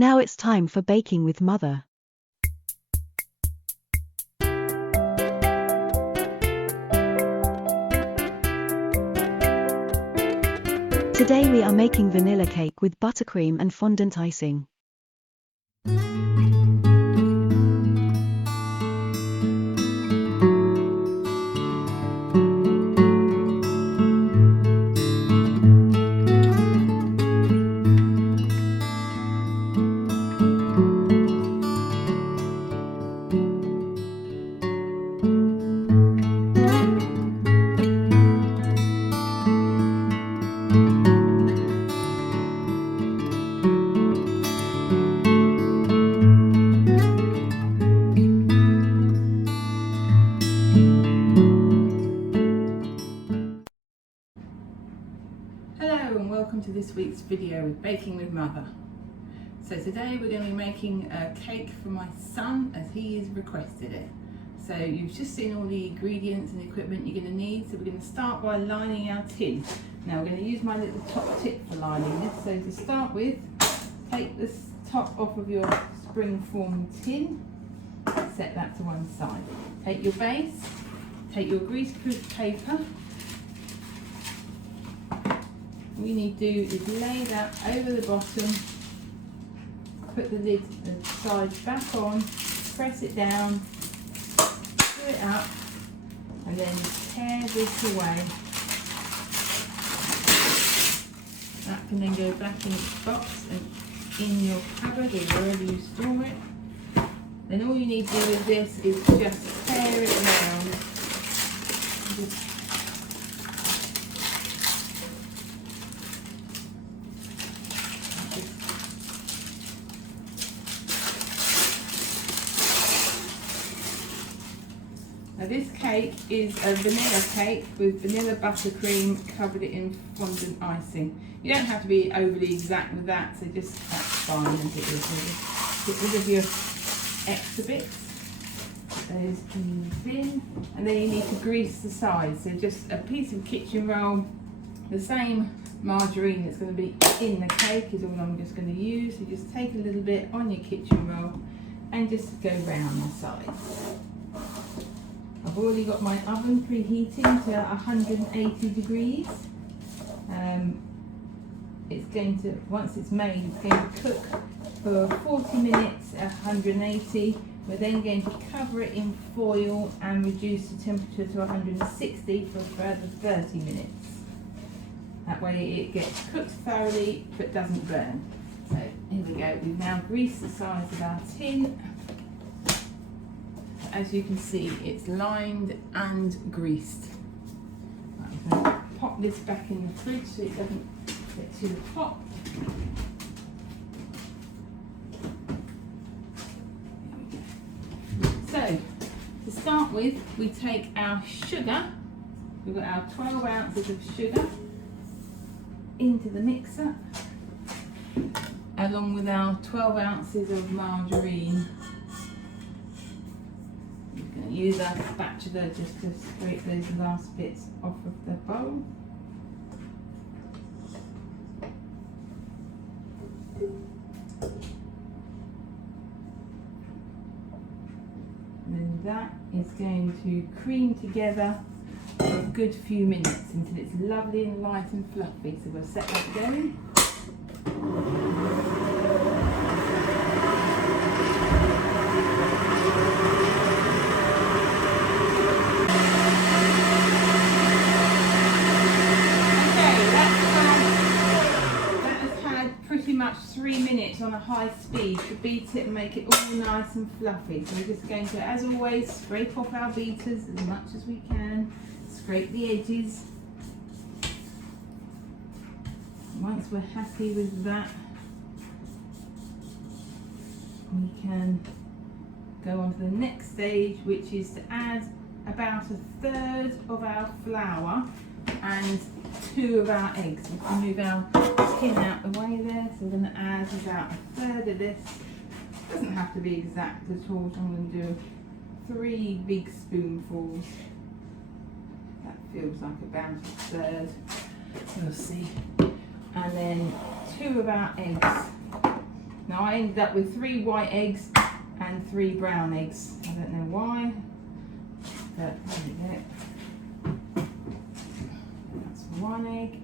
Now it's time for baking with Mother. Today we are making vanilla cake with buttercream and fondant icing. Hello and welcome to this week's video with Baking with Mother. So today we're going to be making a cake for my son as he has requested it. So you've just seen all the ingredients and equipment you're going to need. So we're going to start by lining our tin. Now we're going to use my little top tip for lining this. So to start with, take the top off of your spring form tin, set that to one side. Take your base, take your greaseproof paper. All you need to do is lay that over the bottom, put the lid and sides back on, press it down, screw it up, and then tear this away. That can then go back in its box and in your cupboard or wherever you store it. Then all you need to do with this is just tear it around. Now this cake is a vanilla cake with vanilla buttercream covered it in fondant icing. You don't have to be overly exact with that, so just that's fine as it is. So just get rid of your extra bits. Put those in the bin. And then you need to grease the sides. So just a piece of kitchen roll, the same margarine that's going to be in the cake is all I'm just going to use. So just take a little bit on your kitchen roll and just go round the sides. I've already got my oven preheating to 180 degrees. It's going to, once it's made, it's going to cook for 40 minutes at 180. We're then going to cover it in foil and reduce the temperature to 160 for a further 30 minutes. That way it gets cooked thoroughly but doesn't burn. So here we go, we've now greased the sides of our tin. As you can see, it's lined and greased. I'm going to pop this back in the fridge so it doesn't get too hot. So, to start with, we take our sugar. We've got our 12 ounces of sugar into the mixer, along with our 12 ounces of margarine. Use our spatula just to scrape those last bits off of the bowl. And then that is going to cream together for a good few minutes until it's lovely and light and fluffy. So we'll set that going. Much 3 minutes on a high speed to beat it and make it all nice and fluffy. So we're just going to, as always, scrape off our beaters as much as we can, scrape the edges. Once we're happy with that, we can go on to the next stage, which is to add about 1/3 of our flour and 2 of our eggs. We can move our tin out the way there, so we're going to add about 1/3 of this. Doesn't have to be exact at all, so I'm going to do 3 big spoonfuls. That feels like about 1/3. We'll see. And then 2 of our eggs. Now I ended up with 3 white eggs and 3 brown eggs. I don't know why, but there we go. That's 1 egg.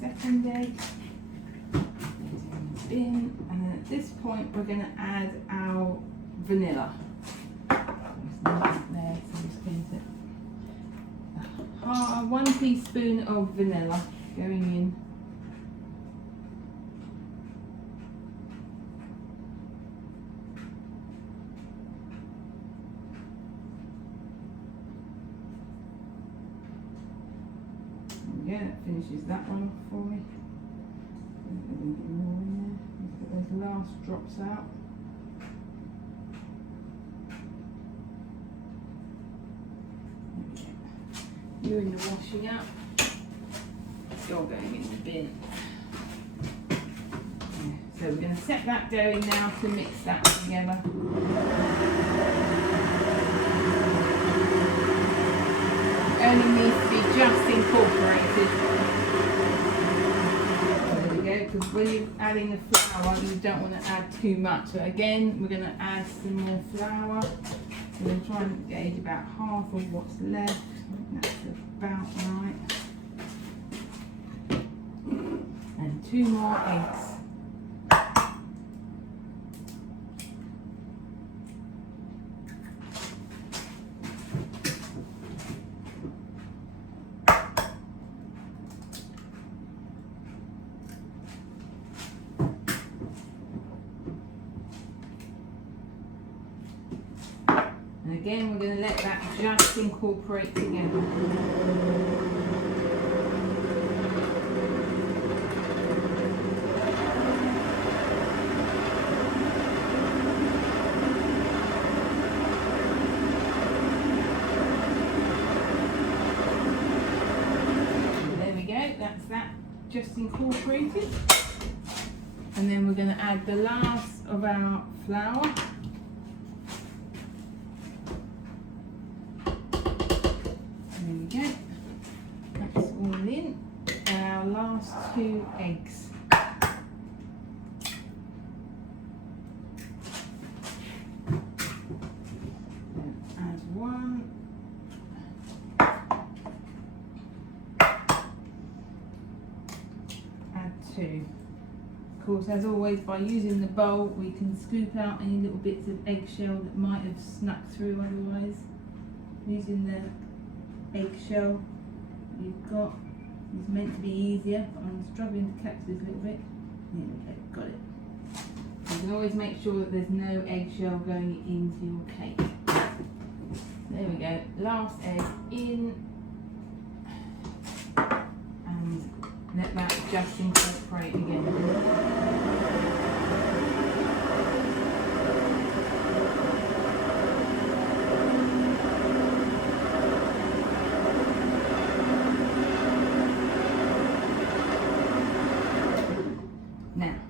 Second egg, in, and then at this point we're going to add our vanilla. There's nothing there, so I'm just going to 1 teaspoon of vanilla going in. Yeah, that finishes that one off for me. A little bit more in there. Let's get those last drops out. There we go. You're in the washing up. You're going in the bin. Yeah, so we're going to set that going now to mix that together. Only needs to be just incorporated. There we go, because when you're adding the flour, you don't want to add too much. So again, we're going to add some more flour. We're going to try and gauge about half of what's left. I think that's about right. And 2 more eggs. And again, we're going to let that just incorporate together. There we go, that's that just incorporated. And then we're going to add the last of our flour. There we go, that's all in, and our last 2 eggs. Add 1. Add 2. Of course, as always, by using the bowl, we can scoop out any little bits of eggshell that might have snuck through otherwise. Using the eggshell you've got is meant to be easier, but I'm struggling to catch this a little bit. There we go, got it. You can always make sure that there's no eggshell going into your cake. There we go, last egg in, and let that just incorporate again.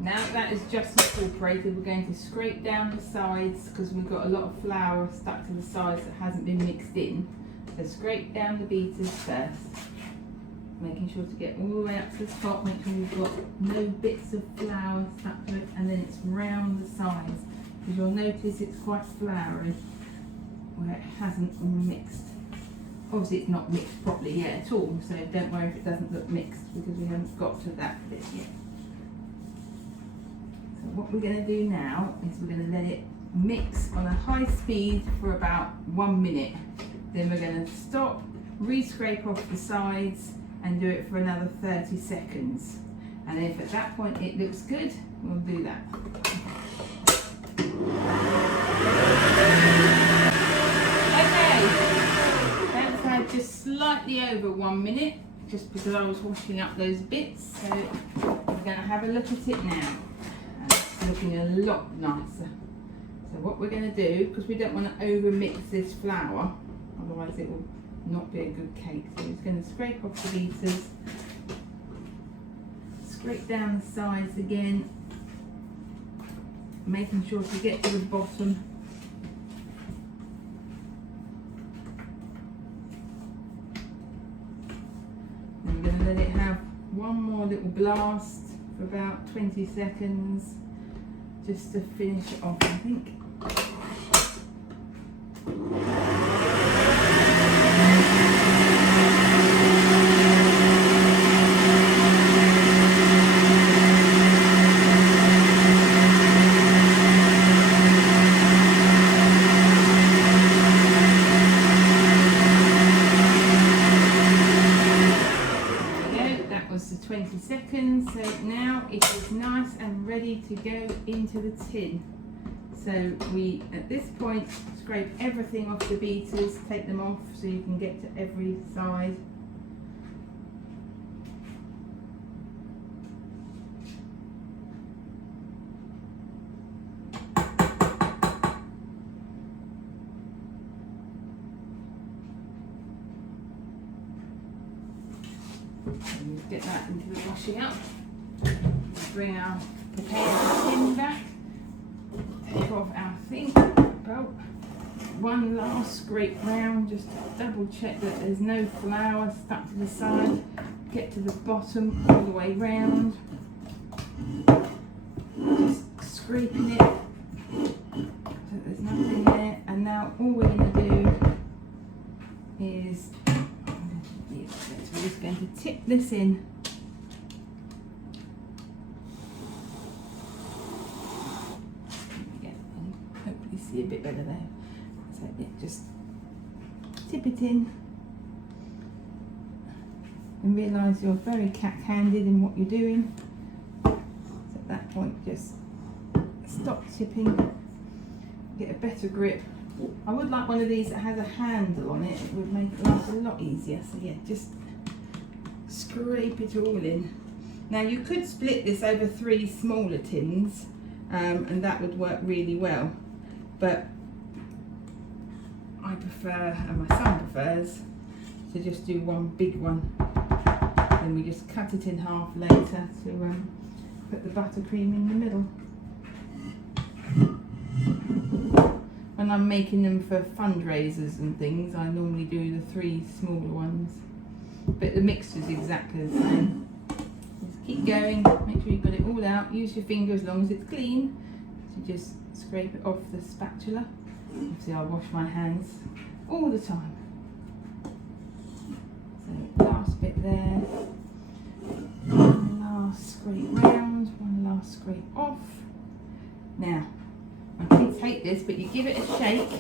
Now that is just incorporated, we're going to scrape down the sides because we've got a lot of flour stuck to the sides that hasn't been mixed in. So scrape down the beaters first, making sure to get all the way up to the top, make sure you've got no bits of flour stuck to it, and then it's round the sides because you'll notice it's quite floury where it hasn't all mixed. Obviously it's not mixed properly yet at all, so don't worry if it doesn't look mixed because we haven't got to that bit yet. So what we're going to do now is we're going to let it mix on a high speed for about 1 minute. Then we're going to stop, re-scrape off the sides and do it for another 30 seconds. And if at that point it looks good, we'll do that. Okay, that's had just slightly over 1 minute, just because I was washing up those bits. So we're going to have a look at it now. Looking a lot nicer. So what we're going to do, because we don't want to over mix this flour, otherwise it will not be a good cake. So we're just going to scrape off the beaters, scrape down the sides again, making sure to get to the bottom a little blast for about 20 seconds just to finish it off, I think. That was the 20 seconds, so now it is nice and ready to go into the tin. So we, at this point, scrape everything off the beaters, take them off so you can get to every side. And get that into the washing up. Bring our potato tin back. Take off our thing. Well, one last scrape round, just to double check that there's no flour stuck to the side. Get to the bottom all the way round. Just scraping it so there's nothing there. And now all we're going to do is we're just going to tip this in. Hopefully see a bit better there. So yeah, just tip it in and realise you're very cat-handed in what you're doing. So at that point just stop tipping, get a better grip. I would like one of these that has a handle on it. It would make life a lot easier. So yeah, just scrape it all in. Now you could split this over 3 smaller tins and that would work really well, but I prefer, and my son prefers, to just do one big one. Then we just cut it in half later to put the buttercream in the middle. When I'm making them for fundraisers and things, I normally do the 3 smaller ones. But the mixture's exactly the same. Just keep going, make sure you've got it all out. Use your finger as long as it's clean. So just scrape it off the spatula. Obviously I wash my hands all the time. So last bit there. One last scrape round, one last scrape off. Now, I kids hate this, but you give it a shake.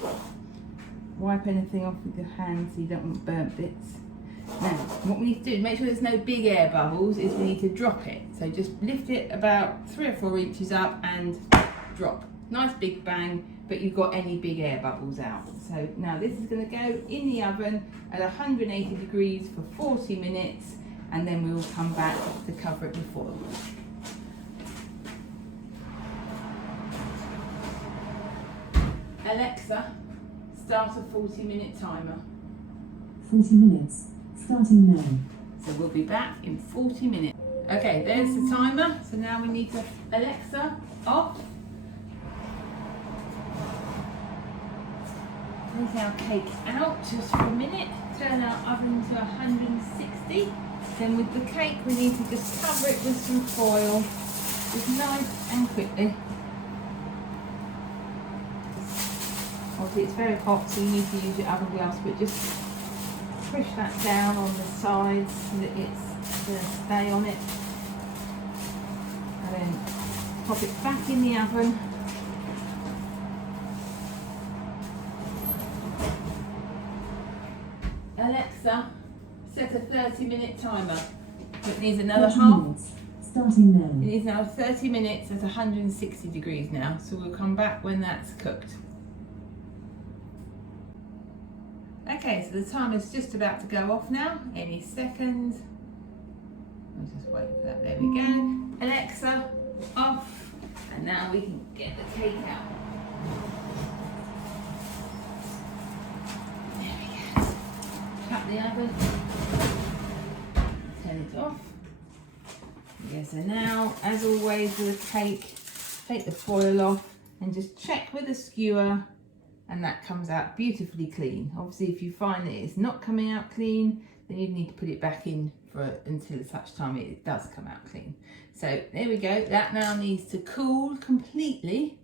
Wipe anything off with your hands so you don't want burnt bits. Now, what we need to do to make sure there's no big air bubbles is we need to drop it. So just lift it about 3 or 4 inches up and drop. Nice big bang, but you've got any big air bubbles out. So now this is going to go in the oven at 180 degrees for 40 minutes and then we will come back to cover it with foil. Alexa, start a 40-minute timer. 40 minutes, starting now. So we'll be back in 40 minutes. Okay, there's the timer. So now we need to, Alexa, off. Take our cake out just for a minute. Turn our oven to 160. Then with the cake, we need to just cover it with some foil, just nice and quickly. Obviously it's very hot, so you need to use your oven gloves, but just push that down on the sides so that it's going to stay on it. And then pop it back in the oven. Alexa, set a 30-minute timer. It needs another half. Minutes, starting now. It needs now 30 minutes at 160 degrees now, so we'll come back when that's cooked. Okay, so the timer's just about to go off now, any second. I'll just wait for that, there we go. Alexa, off, and now we can get the cake out. There we go. Shut the oven, turn it off. Yeah, so now, as always with a cake, take the foil off and just check with a skewer. And that comes out beautifully clean. Obviously, if you find that it's not coming out clean, then you need to put it back in until such time it does come out clean. So there we go, that now needs to cool completely.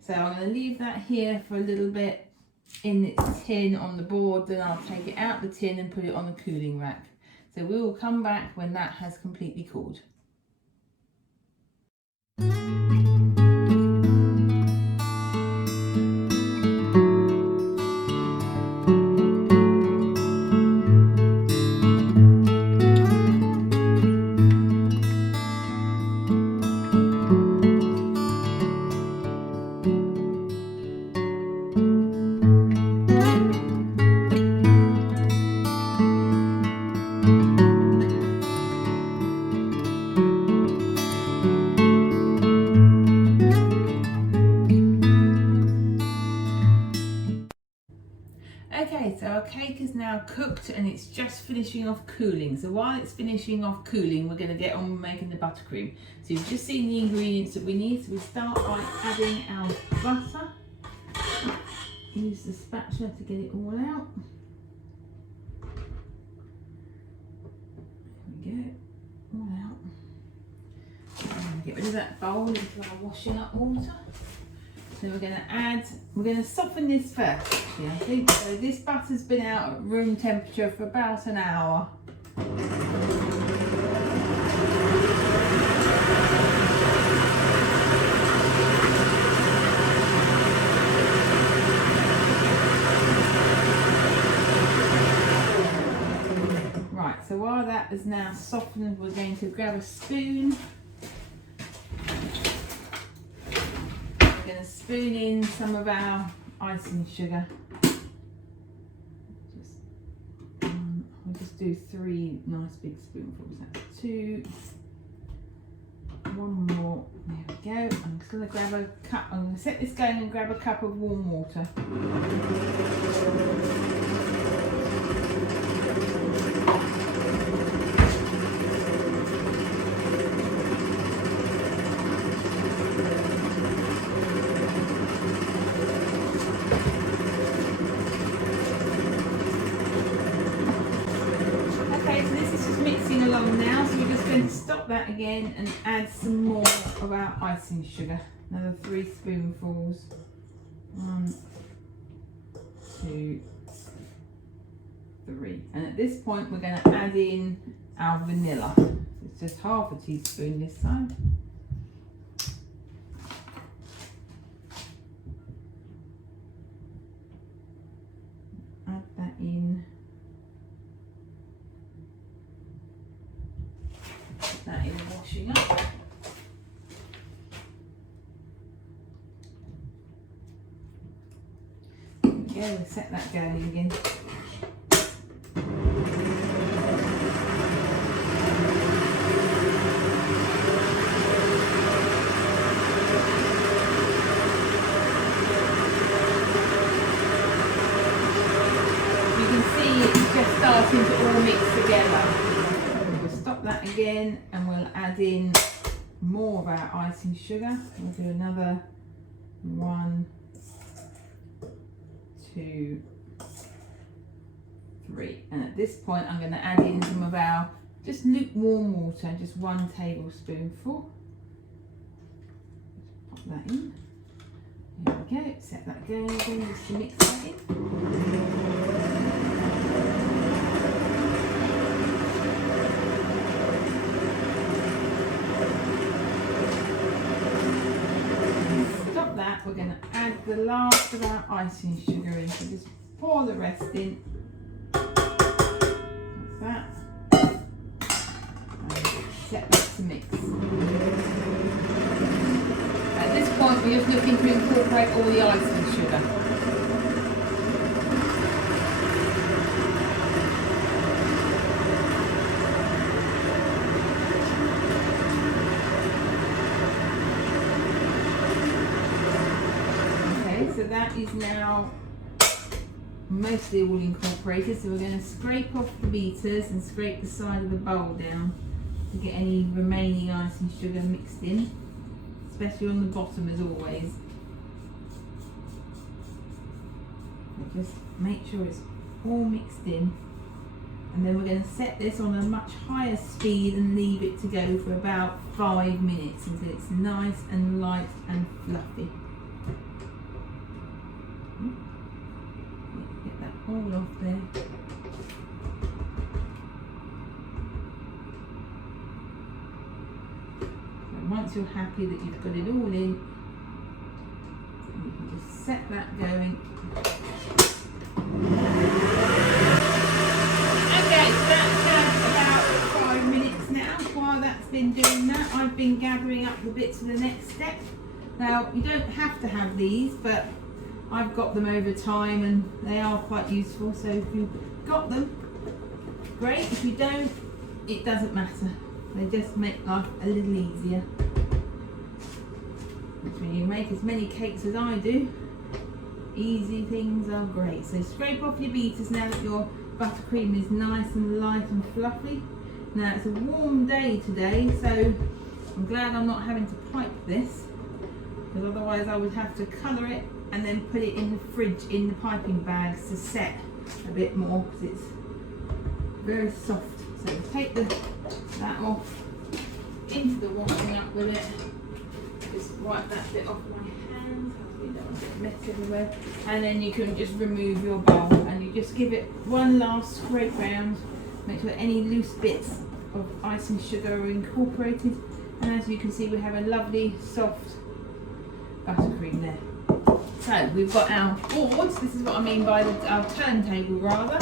So I'm going to leave that here for a little bit in its tin on the board, then I'll take it out the tin and put it on the cooling rack. So we will come back when that has completely cooled. Okay, so our cake is now cooked and it's just finishing off cooling. So while it's finishing off cooling, we're going to get on making the buttercream. So you've just seen the ingredients that we need. So we start by adding our butter. Use the spatula to get it all out. There we go, all out. And get rid of that bowl into our washing up water. So we're going to soften this first. I think so. This butter's been out at room temperature for about an hour. Right, so while that is now softened, we're going to grab a spoon. We're going to spoon in some of our icing sugar. I'll just do 3 nice big spoonfuls. That's 2. 1 more. There we go. I'm just going to grab a cup. I'm going to set this going and grab a cup of warm water. Stop that again and add some more of our icing sugar. Another 3 spoonfuls. 1, 2, 3. And at this point we're going to add in our vanilla. It's just half a teaspoon this time. Add that in. That is washing up. Yeah, we'll set that going again. You can see it's just starting to all mix together. Stop that again and we'll add in more of our icing sugar. We'll do another 1, 2, 3. And at this point I'm going to add in some of our just lukewarm water, just 1 tablespoonful. Pop that in. There we go, set that going again just to mix that in. We're going to add the last of our icing sugar in, so just pour the rest in, like that, and set that to mix. At this point we're just looking to incorporate all the icing sugar. So that is now mostly all incorporated, so we're going to scrape off the beaters and scrape the side of the bowl down to get any remaining icing sugar mixed in, especially on the bottom as always. So just make sure it's all mixed in. And then we're going to set this on a much higher speed and leave it to go for about 5 minutes until it's nice and light and fluffy. Get that all off there. So once you're happy that you've got it all in, you can just set that going. Okay, so that's done about 5 minutes now. While that's been doing that, I've been gathering up the bits for the next step. Now, you don't have to have these, but I've got them over time and they are quite useful. So if you've got them, great. If you don't, it doesn't matter. They just make life a little easier. Which means you make as many cakes as I do. Easy things are great. So scrape off your beaters now that your buttercream is nice and light and fluffy. Now it's a warm day today, so I'm glad I'm not having to pipe this, because otherwise I would have to colour it and then put it in the fridge in the piping bags to set a bit more, because it's very soft. So take that off, into the washing up with it. Just wipe that bit off my hands, so you don't want to get mess everywhere. And then you can just remove your bowl and you just give it one last scrape round. Make sure any loose bits of icing sugar are incorporated. And as you can see, we have a lovely soft buttercream there. So we've got our boards. This is what I mean by our turntable rather.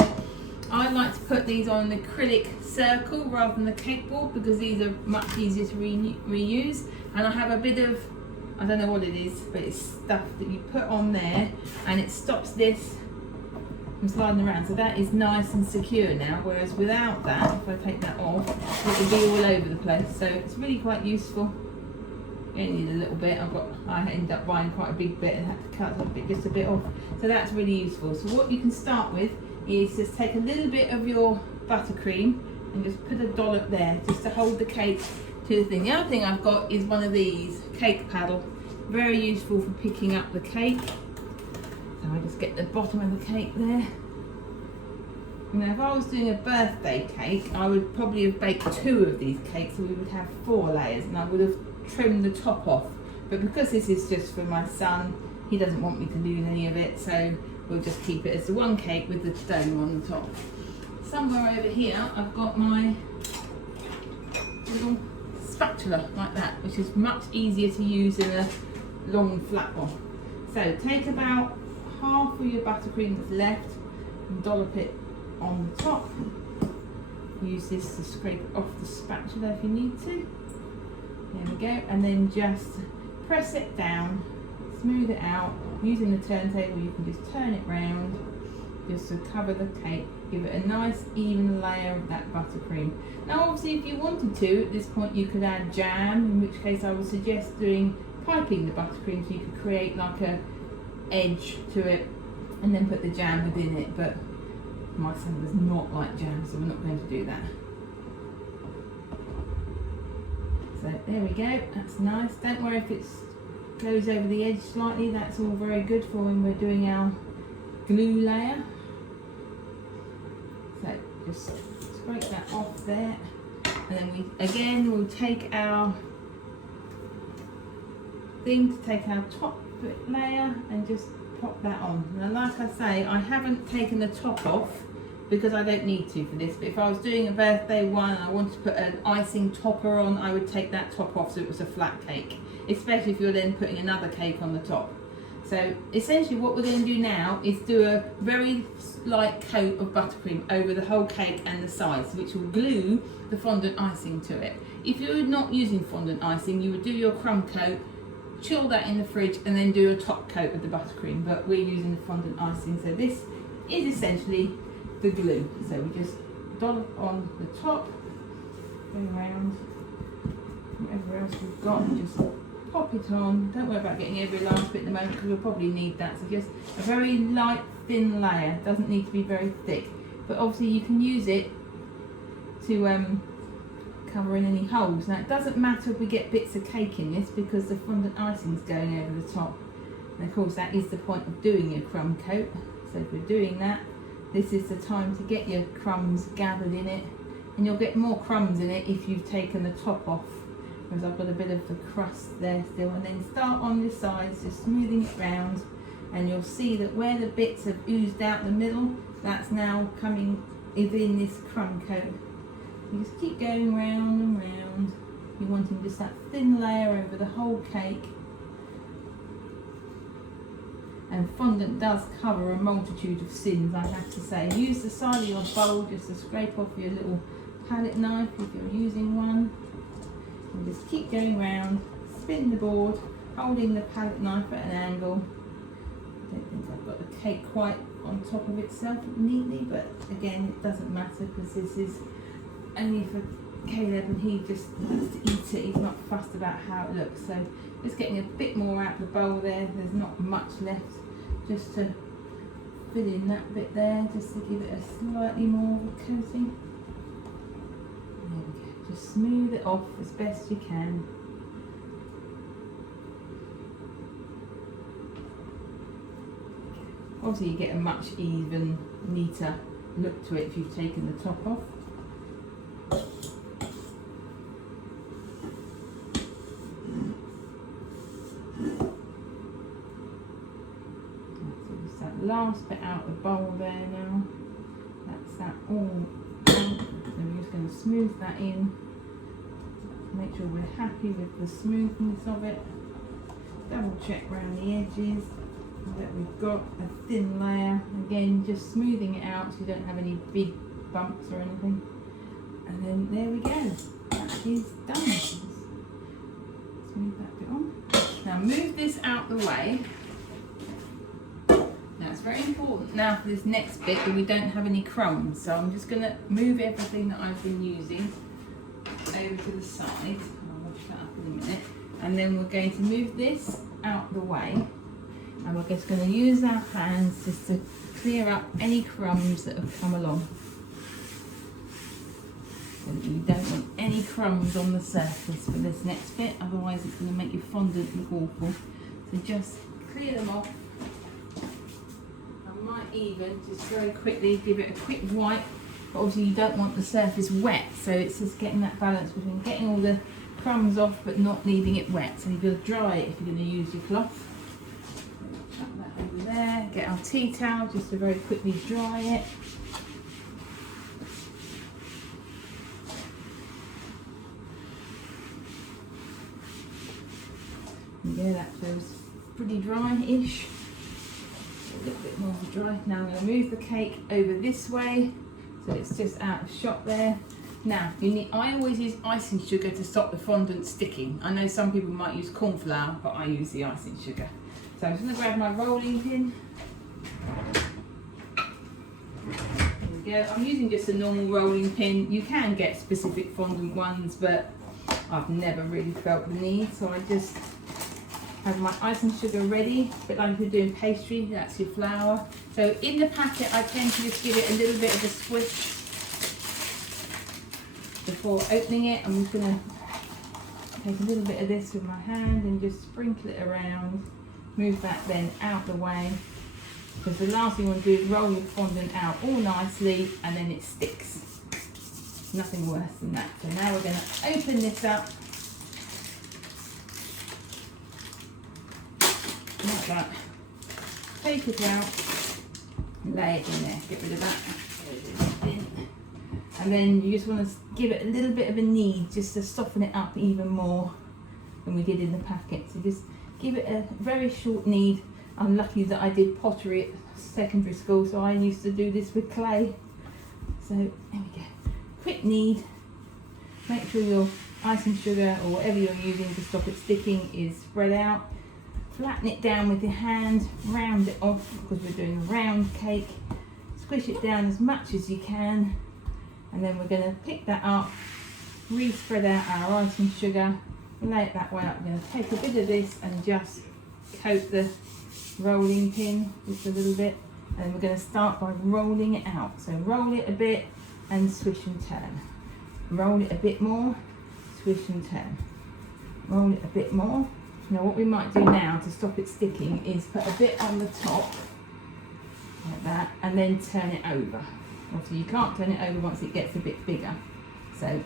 I like to put these on an acrylic circle rather than the cake board, because these are much easier to reuse. And I have a bit of, I don't know what it is, but it's stuff that you put on there and it stops this from sliding around. So that is nice and secure now, whereas without that, if I take that off, it would be all over the place. So it's really quite useful. You only need a little bit. I ended up buying quite a big bit and had to cut just a bit off. So that's really useful. So what you can start with is just take a little bit of your buttercream and just put a dollop there just to hold the cake to the thing. The other thing I've got is one of these cake paddle, very useful for picking up the cake. So I just get the bottom of the cake there. Now if I was doing a birthday cake, I would probably have baked 2 of these cakes, so we would have 4 layers, and I would have trimmed the top off. But because this is just for my son, he doesn't want me to lose any of it, so we'll just keep it as the one cake with the dome on the top. Somewhere over here I've got my little spatula like that, which is much easier to use in a long flat one. So take about half of your buttercream that's left and dollop it on the top. Use this to scrape it off the spatula if you need to. There we go, and then just press it down, smooth it out. Using the turntable you can just turn it round just to cover the cake, give it a nice even layer of that buttercream. Now obviously if you wanted to, at this point you could add jam, in which case I would suggest piping the buttercream so you could create like a edge to it and then put the jam within it, but my son does not like jam, so we're not going to do that. So there we go, that's nice. Don't worry if it goes over the edge slightly, that's all very good for when we're doing our glue layer. So just scrape that off there, and then we'll take our thing to take our top layer and just pop that on. Now like I say, I haven't taken the top off because I don't need to for this, but if I was doing a birthday one and I wanted to put an icing topper on, I would take that top off so it was a flat cake, especially if you're then putting another cake on the top. So essentially what we're going to do now is do a very light coat of buttercream over the whole cake and the sides, which will glue the fondant icing to it. If you're not using fondant icing, you would do your crumb coat, chill that in the fridge, and then do a top coat with the buttercream, but we're using the fondant icing, so this is essentially the glue. So we just dollop on the top, go around, whatever else we've got, just pop it on. Don't worry about getting every last bit at the moment because we'll probably need that. So just a very light thin layer, doesn't need to be very thick, but obviously you can use it to cover in any holes. Now it doesn't matter if we get bits of cake in this because the fondant icing is going over the top, and of course that is the point of doing a crumb coat. So if we're doing that, this is the time to get your crumbs gathered in it, and you'll get more crumbs in it if you've taken the top off, because I've got a bit of the crust there still. And then start on the sides, just smoothing it round, and you'll see that where the bits have oozed out the middle, that's now coming within this crumb coat. You just keep going round and round. You're wanting just that thin layer over the whole cake. And fondant does cover a multitude of sins, I have to say. Use the side of your bowl just to scrape off your little palette knife if you're using one. And just keep going round, spin the board, holding the palette knife at an angle. I don't think I've got the cake quite on top of itself neatly, but again, it doesn't matter because this is only for Caleb and he just likes to eat it. He's not fussed about how it looks. So just getting a bit more out of the bowl there. There's not much left, just to fill in that bit there, just to give it a slightly more of a coating. There we go. Just smooth it off as best you can. Obviously you get a much even, neater look to it if you've taken the top off. So just that last bit out of the bowl there now. That's that all out. So we're just going to smooth that in. Make sure we're happy with the smoothness of it. Double check around the edges that we've got a thin layer. Again, just smoothing it out so you don't have any big bumps or anything. And then there we go. That is done. Smooth that bit on. Now move this out the way. Now it's very important now for this next bit that we don't have any crumbs. So I'm just going to move everything that I've been using over to the side. I'll wash that up in a minute. And then we're going to move this out the way. And we're just going to use our hands just to clear up any crumbs that have come along. So that you don't want any crumbs on the surface for this next bit, otherwise it's going to make your fondant look awful. So just clear them off. I might even just very quickly give it a quick wipe, but obviously you don't want the surface wet, so it's just getting that balance between getting all the crumbs off but not leaving it wet. So you've got to dry it if you're going to use your cloth. Chuck that over there, get our tea towel just to very quickly dry it. Yeah, that feels pretty dry-ish. A little bit more dry. Now I'm going to move the cake over this way, so it's just out of shot there. Now, I always use icing sugar to stop the fondant sticking. I know some people might use corn flour, but I use the icing sugar. So I'm just going to grab my rolling pin. There we go. I'm using just a normal rolling pin. You can get specific fondant ones, but I've never really felt the need, so I just have my icing sugar ready, a bit like if you're doing pastry, that's your flour. So in the packet I tend to just give it a little bit of a squish before opening it. I'm just going to take a little bit of this with my hand and just sprinkle it around, move that then out the way, because the last thing you want to do is roll your fondant out all nicely and then it sticks. Nothing worse than that. So now we're going to open this up. Like that. Take it out, lay it in there, get rid of that. And then you just want to give it a little bit of a knead just to soften it up even more than we did in the packet. So just give it a very short knead. I'm lucky that I did pottery at secondary school, so I used to do this with clay. So there we go. Quick knead. Make sure your icing sugar or whatever you're using to stop it sticking is spread out. Flatten it down with your hand, round it off because we're doing a round cake. Squish it down as much as you can, and then we're going to pick that up, re-spread out our icing sugar, lay it that way up. We're going to take a bit of this and just coat the rolling pin just a little bit, and we're going to start by rolling it out. So roll it a bit and swish and turn. Roll it a bit more, swish and turn. Roll it a bit more. Now what we might do now to stop it sticking is put a bit on the top like that, and then turn it over. Obviously you can't turn it over once it gets a bit bigger, so you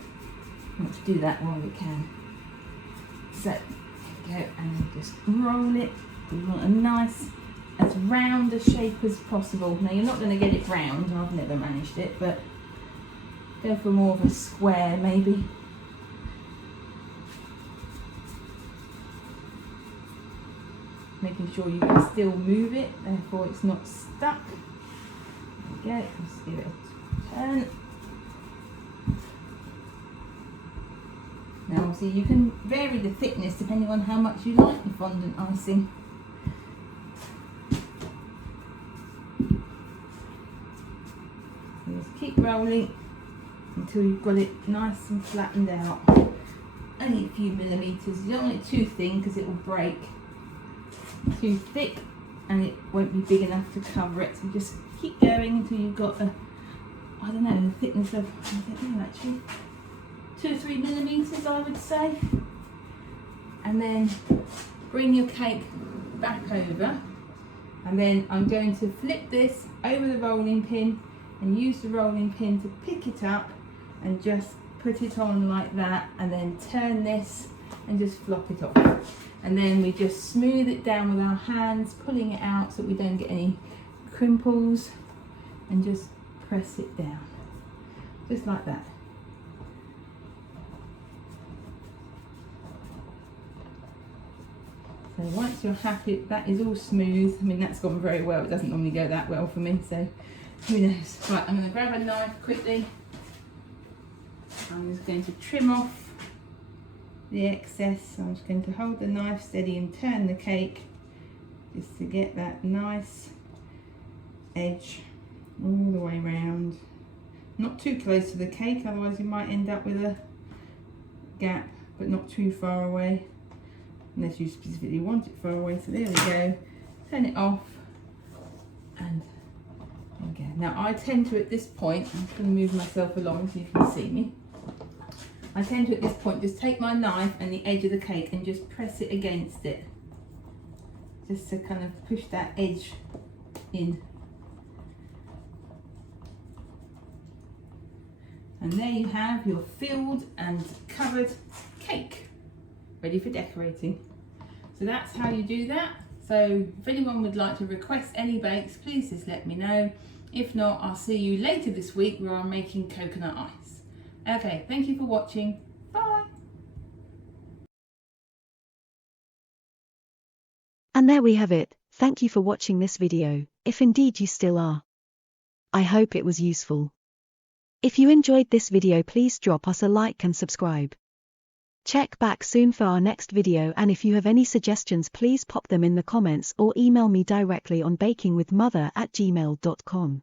want to do that while you can. So there you go, and then just roll it. You want a nice, as round a shape as possible. Now you're not going to get it round, I've never managed it, but go for more of a square maybe. Making sure you can still move it, therefore it's not stuck. There we go, just give it a turn. Now obviously you can vary the thickness depending on how much you like your fondant icing. So just keep rolling until you've got it nice and flattened out. Only a few millimetres, you don't want it too thin because it will break. Too thick and it won't be big enough to cover it, so just keep going until you've got a, I don't know, the thickness of, I don't know actually, 2 or 3 millimetres I would say. And then bring your cake back over, and then I'm going to flip this over the rolling pin and use the rolling pin to pick it up and just put it on like that, and then turn this and just flop it off. And then we just smooth it down with our hands, pulling it out so we don't get any crimples, and just press it down, just like that. So once you're happy that is all smooth, I mean that's gone very well, it doesn't normally go that well for me, so who knows. Right, I'm going to grab a knife quickly. I'm just going to trim off the excess. I'm just going to hold the knife steady and turn the cake just to get that nice edge all the way round. Not too close to the cake, otherwise you might end up with a gap, but not too far away unless you specifically want it far away. So there we go, turn it off, and there we go. Now I tend to, at this point, I'm just going to move myself along so you can see me. I tend to at this point just take my knife and the edge of the cake and just press it against it, just to kind of push that edge in. And there you have your filled and covered cake, ready for decorating. So that's how you do that. So if anyone would like to request any bakes, please just let me know. If not, I'll see you later this week where I'm making coconut ice. Okay, thank you for watching. Bye. And there we have it. Thank you for watching this video, if indeed you still are. I hope it was useful. If you enjoyed this video, please drop us a like and subscribe. Check back soon for our next video, and if you have any suggestions, please pop them in the comments or email me directly on bakingwithmother@gmail.com.